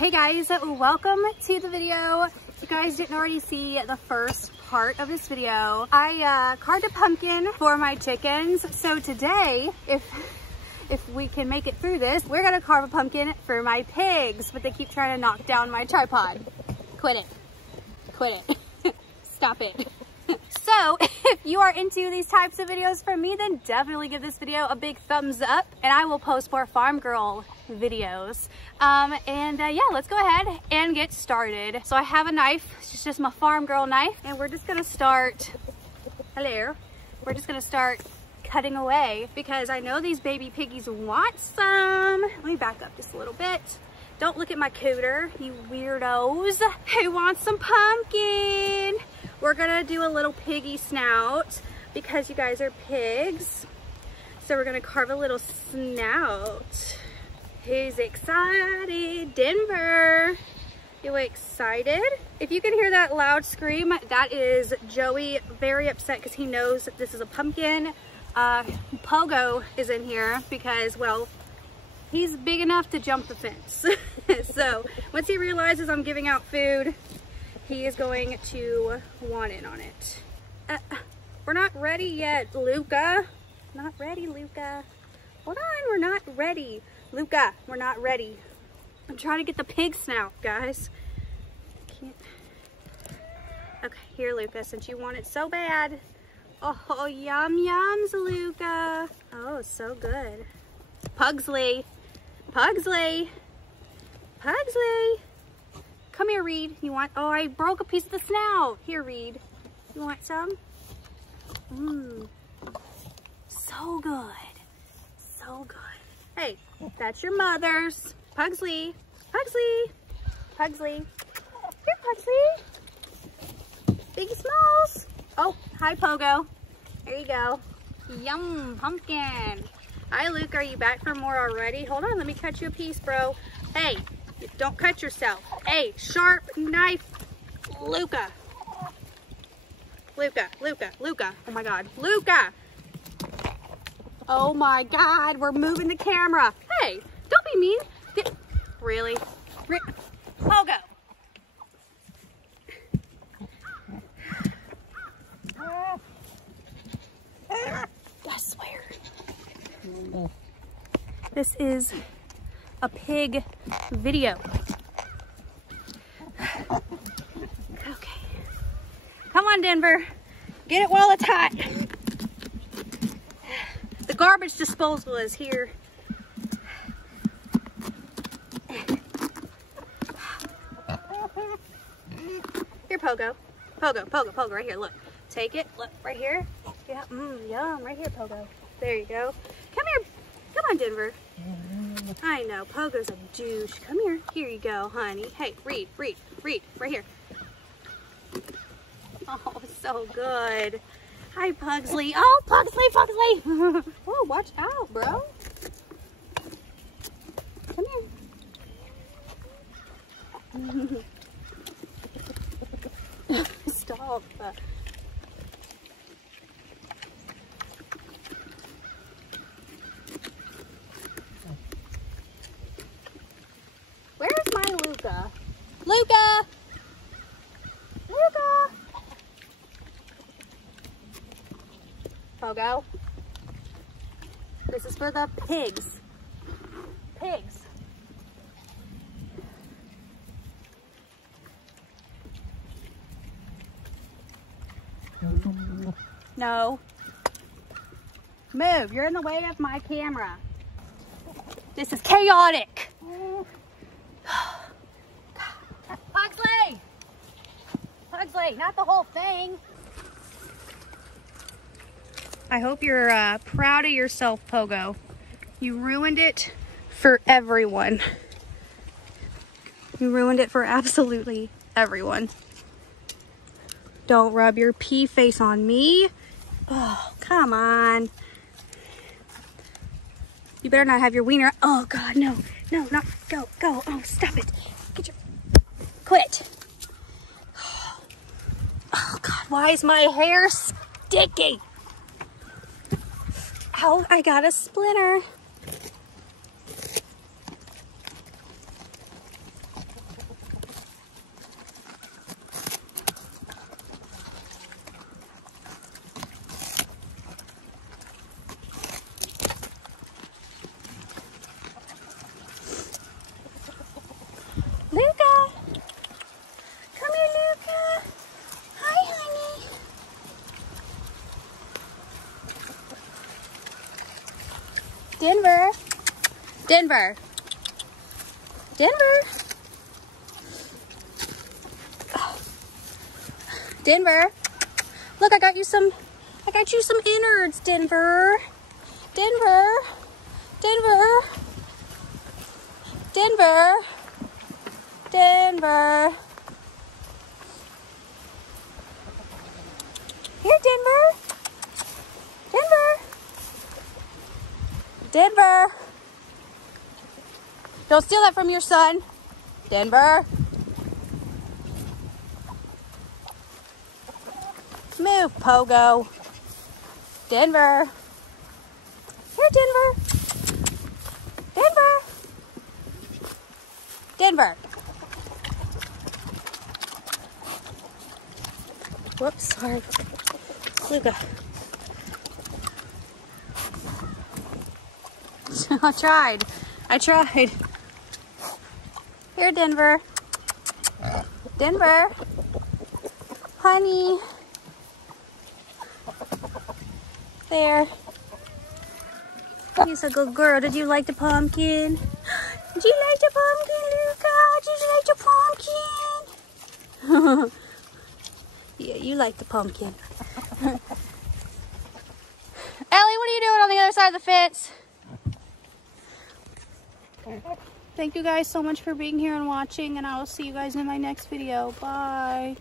Hey guys, welcome to the video. If you guys didn't already see the first part of this video, I carved a pumpkin for my chickens. So today, if we can make it through this, we're gonna carve a pumpkin for my pigs, but they keep trying to knock down my tripod. Quit it. Quit it. Stop it. So if you are into these types of videos from me, then definitely give this video a big thumbs up, and I will post more farm girl videos. Yeah, let's go ahead and get started. So I have a knife. It's just my farm girl knife, and we're just gonna start, hello, we're just gonna start cutting away because I know these baby piggies want some. Let me back up just a little bit. Don't look at my cooter, you weirdos. Who wants some pumpkin? We're gonna do a little piggy snout because you guys are pigs. So we're gonna carve a little snout. Who's excited? Denver, you excited? If you can hear that loud scream, that is Joey very upset because he knows that this is a pumpkin. Pogo is in here because, well, he's big enough to jump the fence. So once he realizes I'm giving out food, he is going to want in on it. We're not ready yet, Luca. Not ready, Luca. Hold on, we're not ready. Luca, we're not ready. I'm trying to get the pig snout, guys. Can't. Okay, here, Luca, since you want it so bad. Oh, yum yums, Luca. Oh, so good. Pugsley. Pugsley. Pugsley. Come here, Reed. You want, oh, I broke a piece of the snout. Here, Reed. You want some? Mmm. So good. So good. Hey, that's your mother's. Pugsley. Pugsley. Pugsley. Here, Pugsley. Biggie Smalls. Oh, hi, Pogo. There you go. Yum, pumpkin. Hi, Luke. Are you back for more already? Hold on. Let me cut you a piece, bro. Hey, don't cut yourself. Hey, sharp knife. Luca. Luca. Luca. Luca. Oh, my God. Luca. Oh my God, we're moving the camera. Hey, don't be mean. Really? Pogo. I swear. This is a pig video. Okay. Come on, Denver. Get it while it's hot. The garbage disposal is here. Here, Pogo. Pogo, Pogo, Pogo, right here, look. Take it, look, right here. Yeah, yum, right here, Pogo. There you go. Come here. Come on, Denver. I know, Pogo's a douche. Come here. Here you go, honey. Hey, Reed, Reed, Reed, right here. Oh, so good. Hi, Pugsley. Oh, Pugsley, Pugsley. Oh, watch out, bro. Come here. Stop. Where's my Luca? Luca! Luca! Pogo. This is for the pigs. Pigs. No. Move. You're in the way of my camera. This is chaotic. Pugsley! Pugsley, not the whole thing. I hope you're proud of yourself, Pogo. You ruined it for everyone. You ruined it for absolutely everyone. Don't rub your pea face on me. Oh, come on. You better not have your wiener. Oh, God, no. No, not. Go, go. Oh, stop it. Get your. Quit. Oh, God, why is my hair sticky? Ow, I got a splinter. Denver. Denver. Denver. Look, I got you some innards, Denver. Denver. Denver. Denver. Denver. Here, Denver. Denver. Denver. Don't steal that from your son. Denver. Move, Pogo. Denver. Here, Denver. Denver. Denver. Whoops, sorry. Luca. I tried. Here, Denver. Denver. Honey. There. He's a good girl. Did you like the pumpkin? Did you like the pumpkin, Luca? Did you like the pumpkin? Yeah, you like the pumpkin. Ellie, what are you doing on the other side of the fence? Thank you guys so much for being here and watching, and I will see you guys in my next video. Bye.